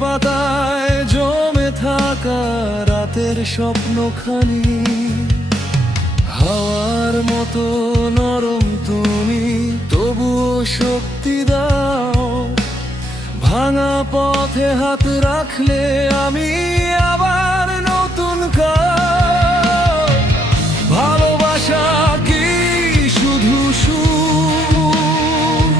পাতায় জমে থাকা রাতের স্বপ্নখানি, হাওয়ার মতো নরম তুমি, তবুও শক্তি দাও। ভাঙা পথে হাত রাখলে আমি আবার নতুন ভালোবাসা কি শুধু সুর,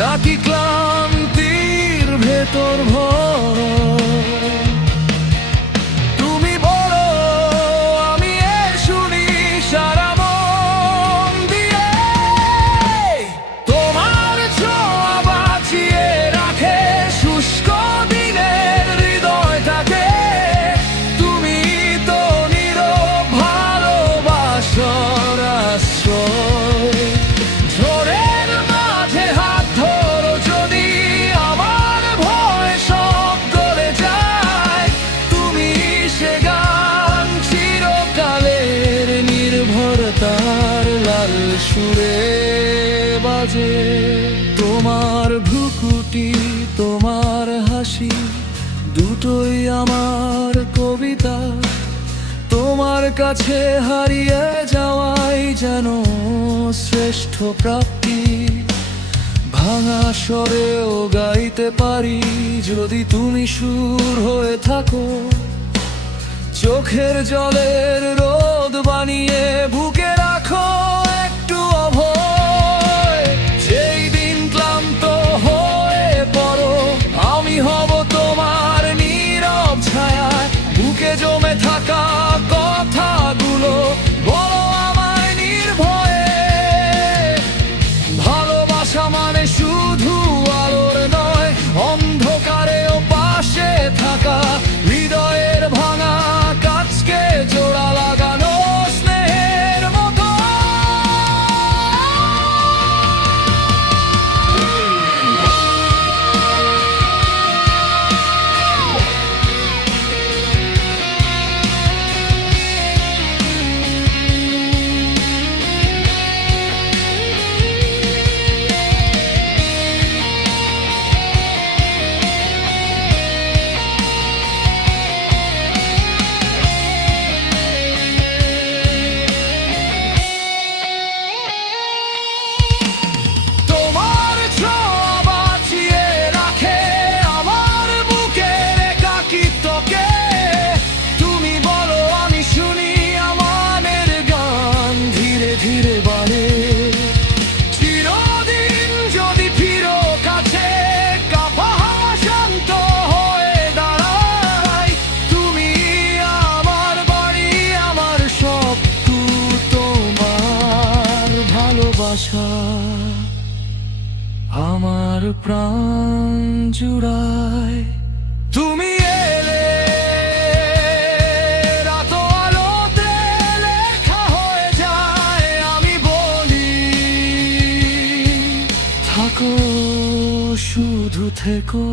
নাকি ক্লান্তির ভেতর ভরা? তুমি বলো, আমি শুনি সারা মন দিয়ে। তোমার ছোঁয়া বাঁচিয়ে রাখে শুষ্ক দিনের হৃদয়টাকে। তুমি তো নীরব ভালোবাসার আশ্রয়। ঝড়ের মাঝে হাত ধরো যদি আমার ভয় সব গলে যায়। তুমি সে গান চিরকালের নির্ভরতার লাল সুরে বাজে। তোমার ভ্রুকুটি, তোমার হাসি, দুটোই আমার কবিতা। তোমার কাছে হারিয়ে যাওয়াই যেন শ্রেষ্ঠ প্রাপ্তি। ভাঙা স্বরেও গাইতে পারি যদি তুমি সুর হয়ে থাকো। চোখের জলের রোদ বানিয়ে বুকে রাখো একটু অভয়। যেই দিন ক্লান্ত হয়ে পড়ো, আমি হব তোমার নীরব ছায়া। বুকে জমে থাকা কথাগুলো বলো আমায় নির্ভয়ে। ভালোবাসা মানে শুধু আলোর নয়, অন্ধকারেও পাশে থাকা। হৃদয়ের ভাঙা কাঁচকে জোড়া লাগানো স্নেহের মতো। তোমার ছোঁয়া বাঁচিয়ে রাখে আমার বুকের একাকিত্বকে। তুমি বলো, আমি শুনি আমাদের গান ধীরে ধীরে বাড়ে। চিরদিন যদি ফিরো কাছে, কাঁপা হাওয়া শান্ত হয়ে দাঁড়ায়। তুমি আমার বাড়ি, আমার সবটু, তোমার ভালোবাসা আমার প্রাণ জুড়ায়। তুমি এলে রাত আলোতে লেখা হয়ে যায়। আমি বলি থাকো, শুধু থেকো।